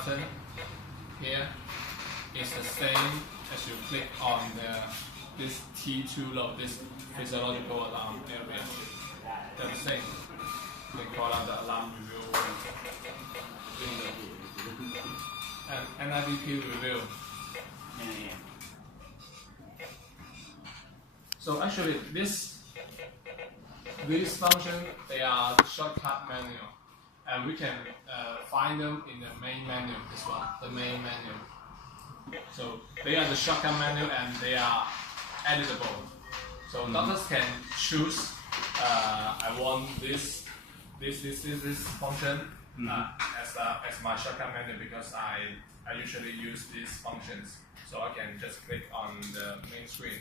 button here is the same as you click on this T2 load, this physiological alarm area. They're the same. They call out the alarm review window. And NIPP review. So actually these functions, they are the shortcut menu. And we can find them in the main menu, this one, the main menu. So they are the shortcut menu and they are editable. So doctors can choose, I want this function as my shortcut menu because I usually use these functions. So I can just click on the main screen.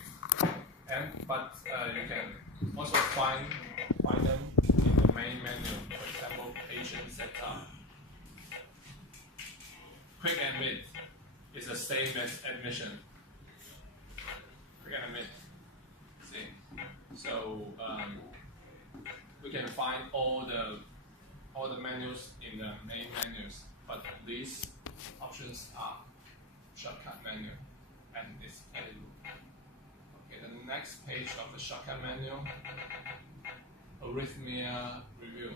But you can also find them in the main menu. For example, patient setup. Quick admit is the same as admission. Quick admit. See, so we can find all the menus in the main menus, but these options are shortcut menu, and it's editable. Okay, the next page of the shortcut menu, arrhythmia review.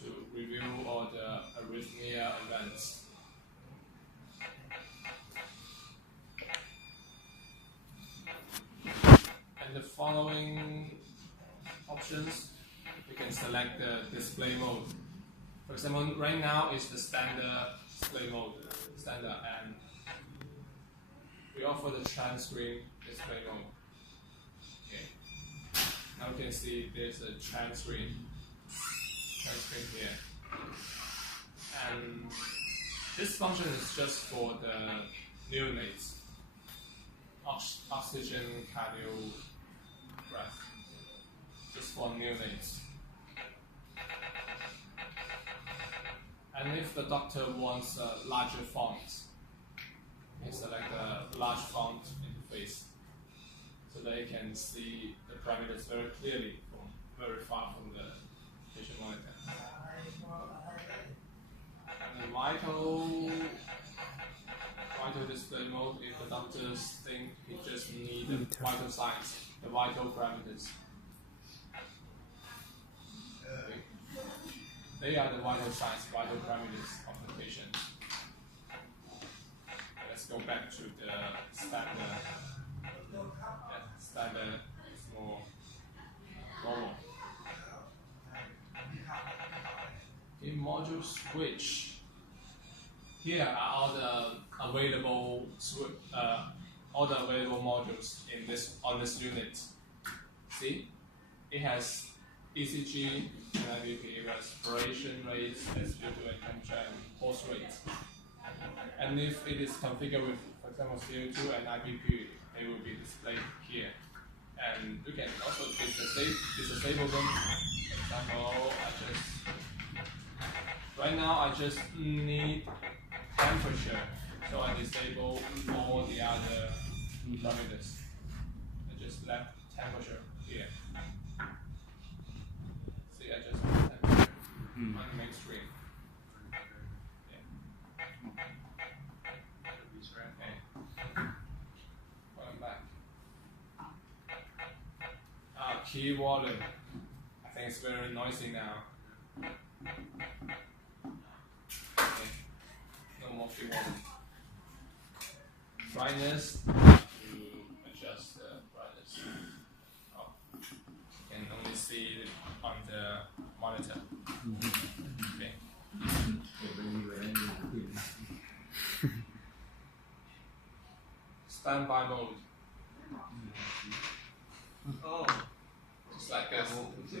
To review all the arrhythmia events. And the following options, you can select the display mode. For example, right now is the standard display mode, and we offer the trans-screen display mode. Okay. Now you can see there's a trans-screen here. And this function is just for the neonates, oxygen cardiograph, just for neonates. And if the doctor wants a larger font, you select a large font interface so they can see the parameters very clearly from very far from the patient monitor. And the vital display mode, if the doctors think he just need the vital signs, the vital parameters. Okay. They are the vital signs, vital parameters of the patient. Let's go back to the standard. Standard is more normal. In module switch, here are all the available modules on this unit. See, it has ECG, NIPP, respiration rates, SpO2 and temperature, and pulse rate. And if it is configured with, for example, CO2 and IPP, they will be displayed here. And you can also disable them. For example, right now I just need temperature, so I disable all the other parameters. I just left temperature here. See, I just put temperature on the main screen. Key volume. I think it's very noisy now. Okay. No more key volume. Brightness. Adjust the brightness. Oh. You can only see it on the monitor. Okay. Standby mode. Oh. Like this.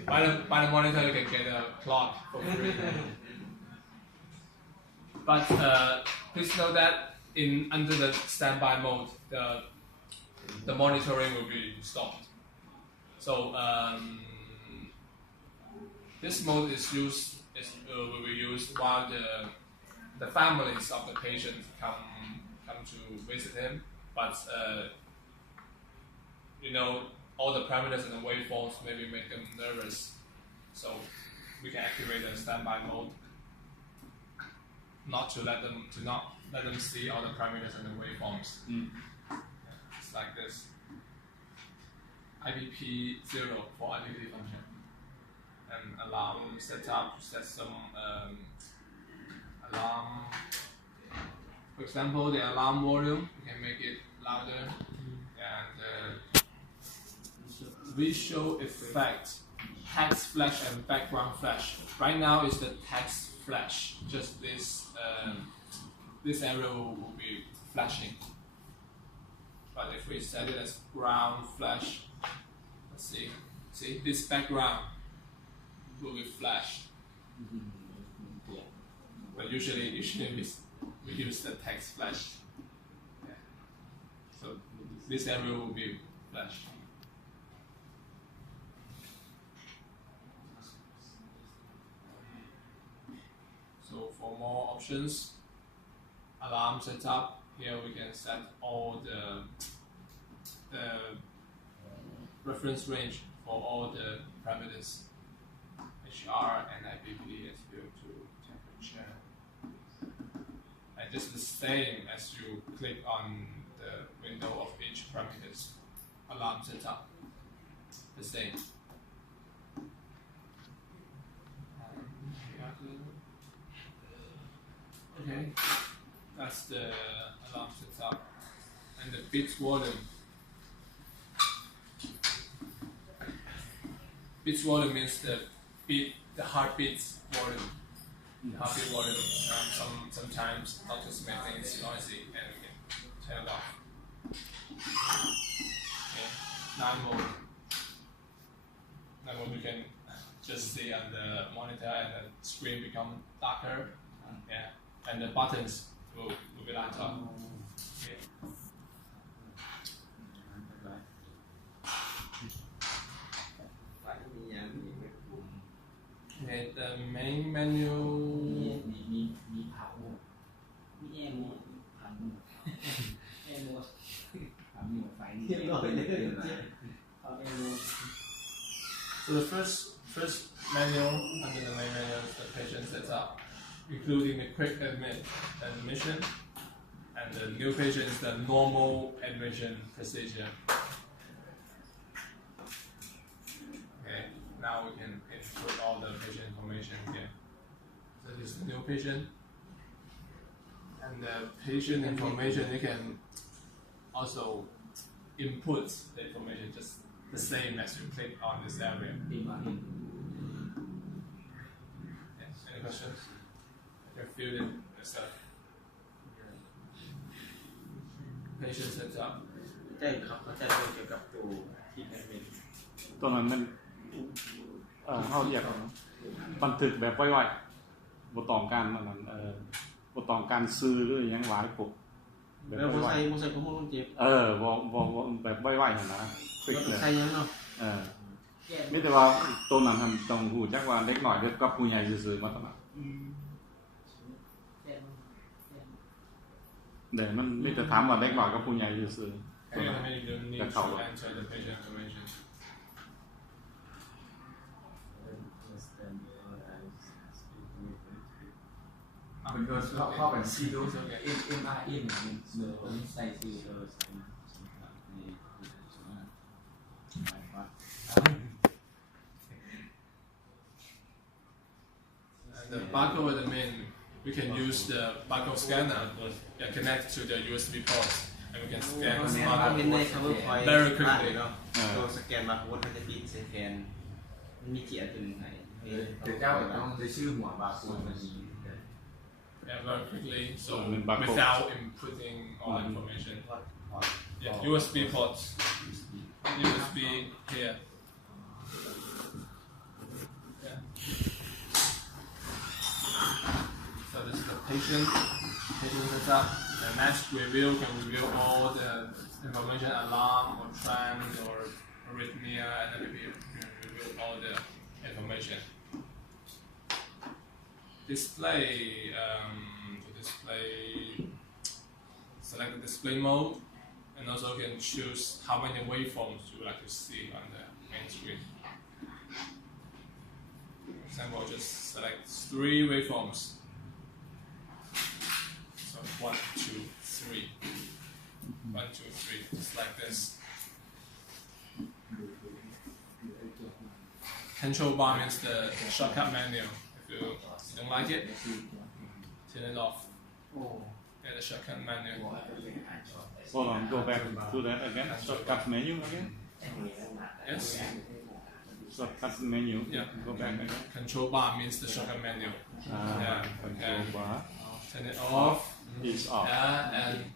By the monitor, you can get a clock for free. But please note that under the standby mode, the monitoring will be stopped. So this mode will be used while the families of the patient come to visit him. But all the parameters and the waveforms maybe make them nervous. So we can activate the standby mode, not let them see all the parameters and the waveforms. It's like this. IPP0 for IPP function. And alarm setup, set some alarm. For example, the alarm volume, we can make it louder. And visual effect, text flash and background flash. Right now is the text flash. Just this area will be flashing. But if we set it as ground flash, let's see this background will be flashed. But usually we use the text flash. Yeah. So this area will be flashed. So for more options, alarm setup, here we can set all the reference range for all the parameters, HR and IPP, SpO2, temperature. And just the same as you click on the window of each parameters, alarm setup, the same. Okay, that's the alarm setup. And the bit volume. Bit volume means the heartbeat volume. Heartbeat volume. Sometimes doctors may think it's noisy and we can turn it off. Okay. 9 volt. 9 volt we can just see on the monitor and the screen become darker. Yeah. And the buttons will be lighter. Okay. Okay, the main menu. So the first menu under the main menu is the patient setup, including the quick admission, and the new patient is the normal admission procedure. Okay, now we can input all the patient information here. So this is the new patient, and the patient information you can also input the information just the same as you click on this area. Yes, any questions? You can fill in the stuff. Patient setup. ใช่ครับเขาจะเกี่ยวกับตัวที่แอดมิน ตอนนั้นมันเขาเรียกบันทึกแบบไวๆบ่ต้องการอันนั้นบ่ต้องการซื้อหรือหยังหวายปุ๊บแบบ แล้ว ไว โมไซข้อมูลต้องเจ็บ ๆบ่แบบไวๆหั่นนะคลิกเลย ใช่ยังเนาะ มีแต่ว่าตัวนั้นมันต้องรู้จักว่าเด็กน้อยกับผู้ใหญ่ซื่อๆมาตอนนั้นเดี๋ยวมันมีแต่ถามว่าเด็กน้อยกับผู้ใหญ่ซื่อ And you don't need to enter the patient information. Because how can see those in inside The barcode admin, we can use the barcode scanner that connect to the USB port, and we can scan the เขาเป็นใน barcode cover point very บ้าน quickly. เนาะตัวสแกนบาร์โค้ดมันจะติดสแกนมีเกียร์ตัวนึงให้ แต่เจ้าต้องได้ชื่อหัวบาโคนมันมี Yeah, very quickly. So without inputting all information. Yeah, USB ports. USB here. Yeah. So this is the patient setup. The next review can reveal all the information, alarm or trend or arrhythmia, and then we can reveal all the information. Display, to display, select the display mode, and also you can choose how many waveforms you would like to see on the main screen. example, just select 3 waveforms. So 1, 2, 3. 1, 2, 3, just like this. Control bar means the shortcut menu. If you don't like it, turn it off. Yeah, the shortcut menu. Hold on, go back to that again. Shortcut menu again. Yes. Shortcut menu. Yeah. Go back again. Control bar means the shortcut menu. Yeah. Control bar Turn it off. is off. Yeah, and it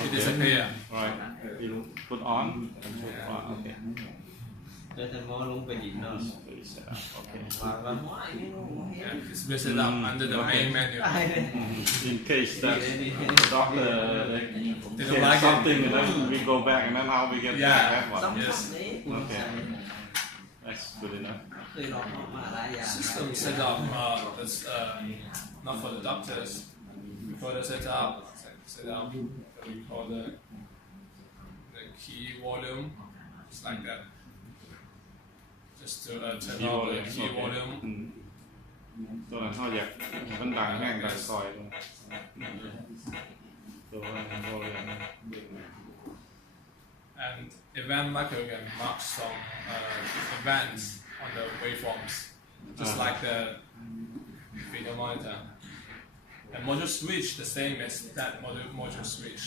Okay. disappear. Right. You put on. Control bar. Okay. แล้วจะมอลงไปอีกเนาะ Please set up. Okay. ว่าหัวไอ้นี่หัว Yeah, it's listed up under the main menu. ตายเลย In case that the doctor They says don't like something it. and then we go back and then how we get Yeah. back that ซ้ำ one. ๆ Yes. นี้ Okay. That's good enough. เคยลองออกมาหลายอย่าง System setup is not for the doctors. Before the setup, we call the key volume. It's like that. Just to turn off the key volume. ตอนนั้นเขาอยากมันดังแห้งดังซอยเลยตัวโบเลย And event marker can mark some events on the waveforms, just like the video monitor. And module switch, the same as that module switch.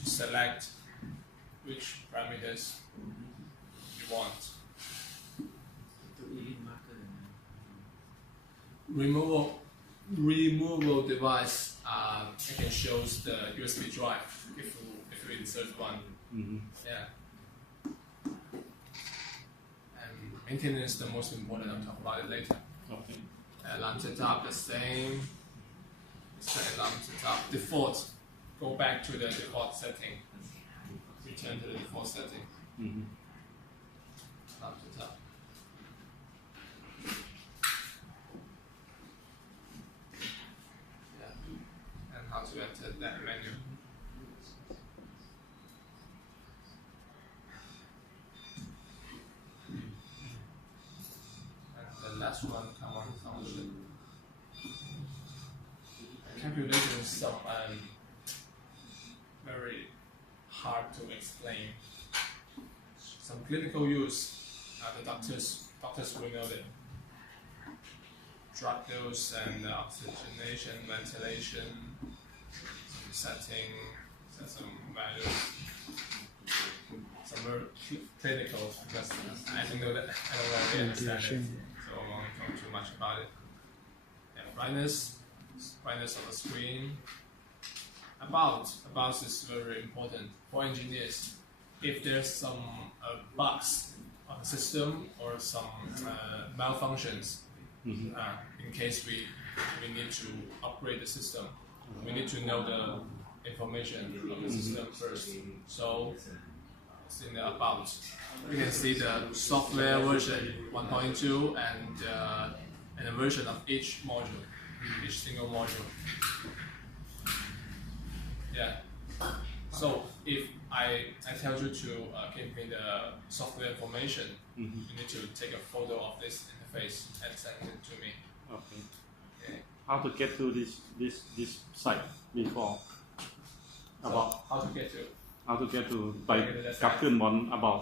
Just select which parameters you want. Removable device it can shows the USB drive if you insert one. Yeah. And maintenance is the most important. I'll talk about it later. Okay. Alarm setup the same. Set alarm setup default. Go back to the default setting. Return to the default setting. Alarm setup. Yeah. And how to enter that menu. And the last one, command function. Calculation is some very hard to explain. Some clinical use, the doctors will know it. Drug dose and oxygenation, ventilation, some setting, set some values. Some very clinical because I don't really understand it, so I won't talk too much about it. Yeah, brightness of the screen. About is very important for engineers. If there's some bugs on the system or some malfunctions, in case we need to upgrade the system, we need to know the information of the system first. So it's in the about. We can see the software version 1.2 and a version of each module, each single module. Yeah. So if I tell you to give me the software information, you need to take a photo of this interface and send it to me. Okay. Okay. How to get to this site before? So About how to get to? how to get to ไปกลับขึ้นบน about